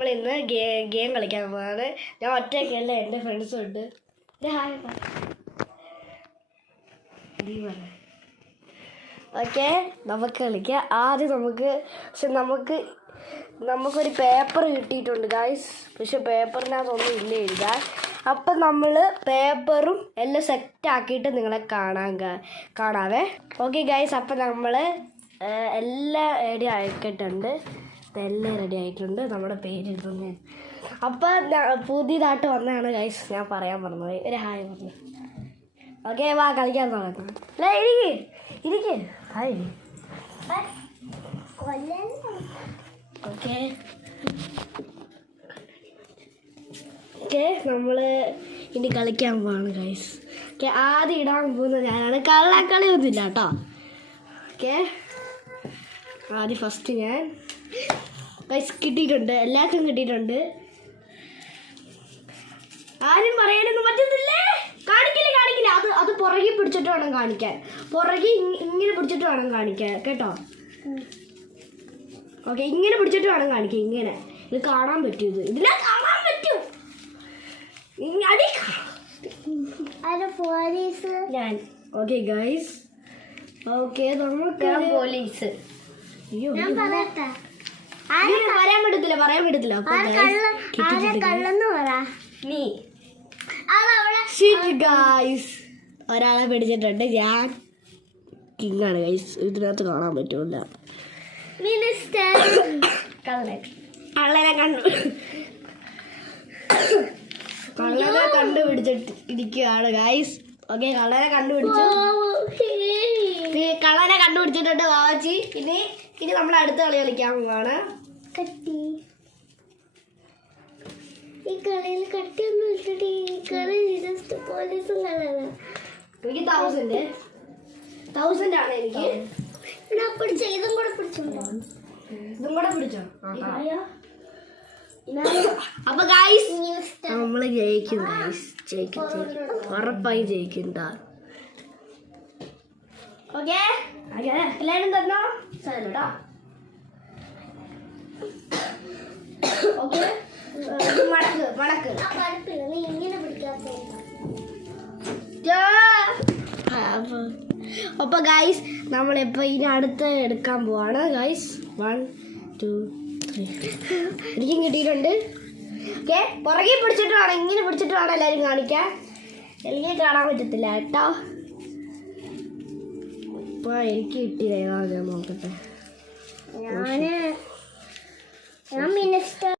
നമ്മളിന്ന് ഗെയിം കളിക്കാൻ പോവാണ്. ഞാൻ ഒറ്റയ്ക്കല്ല, എൻ്റെ ഫ്രണ്ട്സും ഉണ്ട്. ഓക്കെ, നമുക്ക് കളിക്കാം. ആദ്യം നമുക്കൊരു പേപ്പർ കിട്ടിയിട്ടുണ്ട് ഗായ്സ്. പക്ഷെ പേപ്പറിനകത്തൊന്നും ഇല്ല എഴുതാൻ. അപ്പം നമ്മൾ പേപ്പറും എല്ലാം സെറ്റാക്കിയിട്ട് നിങ്ങളെ കാണാവേ. ഓക്കെ ഗായ്സ്, അപ്പം നമ്മൾ എല്ലാം റെഡി ആക്കിയിട്ടുണ്ട്. എല്ലാം റെഡി ആയിട്ടുണ്ട്. നമ്മുടെ പേര് എഴുതുന്നത്. അപ്പം പുതിയതായിട്ട് വന്നതാണ് ഗൈസ്, ഞാൻ പറയാൻ പറഞ്ഞത്. ഒരു ഹായ് പറഞ്ഞു. ഓക്കെ, വാ കളിക്കാൻ തുടങ്ങാം. അല്ലേ, ഇരിക്ക്. ഹായ്. ഓക്കെ ഓക്കെ, നമ്മൾ ഇനി കളിക്കാൻ പോവാണ് ഗൈസ്. ഓക്കെ, ആദ്യം ഇടാൻ പോകുന്നത് ഞാനാണ്. കള്ളക്കളിയൊന്നുമില്ല കേട്ടോ. ഓക്കെ, ആദ്യം ഫസ്റ്റ് ഞാൻ ഗൈസ് കിട്ടിയിട്ടുണ്ട്. എല്ലാവർക്കും കിട്ടിയിട്ടുണ്ട്. ആരും പറയാനൊന്നും പറ്റുന്നില്ലേ? കാണിക്കില്ല. അത് പുറകെ പിടിച്ചിട്ട് വേണം കാണിക്കാൻ. പുറകെ ഇങ്ങനെ പിടിച്ചിട്ട് വേണം കാണിക്കാൻ കേട്ടോ. ഓക്കെ, ഇങ്ങനെ പിടിച്ചിട്ട് വേണം കാണിക്കാൻ. ഇങ്ങനെ ഇത് കാണാൻ പറ്റും. ഇതിനെ കാണാൻ പറ്റും. ഞാൻ ഓക്കെ ഗൈസ്. ഓക്കെ, നമുക്ക് പോലീസ്. അയ്യോ, പറയാൻ പറ്റത്തില്ല. നീ ഗൈസ്, ഒരാളെ പിടിച്ചിട്ടുണ്ട്. ഞാൻ കിങ്ങാണ് ഗൈസ്. ഇതിനകത്ത് കാണാൻ പറ്റൂല. കള്ളനെ കണ്ടുപിടിച്ചിട്ട് ഇരിക്കുകയാണ് ഗൈസ്. ഓക്കെ, കള്ളനെ കണ്ടുപിടിച്ചിട്ടുണ്ട് വാച്ചി. ഇനി നമ്മൾ അടുത്ത കളി കളിക്കാൻ പോവാണ്. ഈ കളിയിൽ കട്ടിയൊന്നും ഇട്ടിട്ട് ഈ കളി പോലീസും കളറാണ്. എനിക്ക് 1000 ആണ്. എനിക്ക് ഇതും കൂടെ പിടിച്ചോ. അപ്പൊ ഗൈസ്, നമ്മള് ജയിക്കും ഗൈസ്. ജയിക്കും, ഉറപ്പായി ജയിക്കും. ഓക്കെ, എല്ലാരും തന്നോ സാധനം. ഓക്കെ, മടക്ക്. അപ്പൊ ഗൈസ്, നമ്മളിപ്പോ ഇനി അടുത്ത് എടുക്കാൻ പോവാണ് ഗൈസ്. 1 2 3. എനിക്കും കിട്ടിയിട്ടുണ്ട്. ഓക്കെ, പുറകെ പിടിച്ചിട്ട് വേണം, ഇങ്ങനെ പിടിച്ചിട്ട് വേണം എല്ലാവരും കാണിക്കാൻ. എനിക്ക് കാണാൻ പറ്റത്തില്ല കേട്ടോ. ഇപ്പൊ എനിക്ക് കിട്ടിയ നോക്കട്ടെ. ഞാൻ മിനിസ്റ്റർ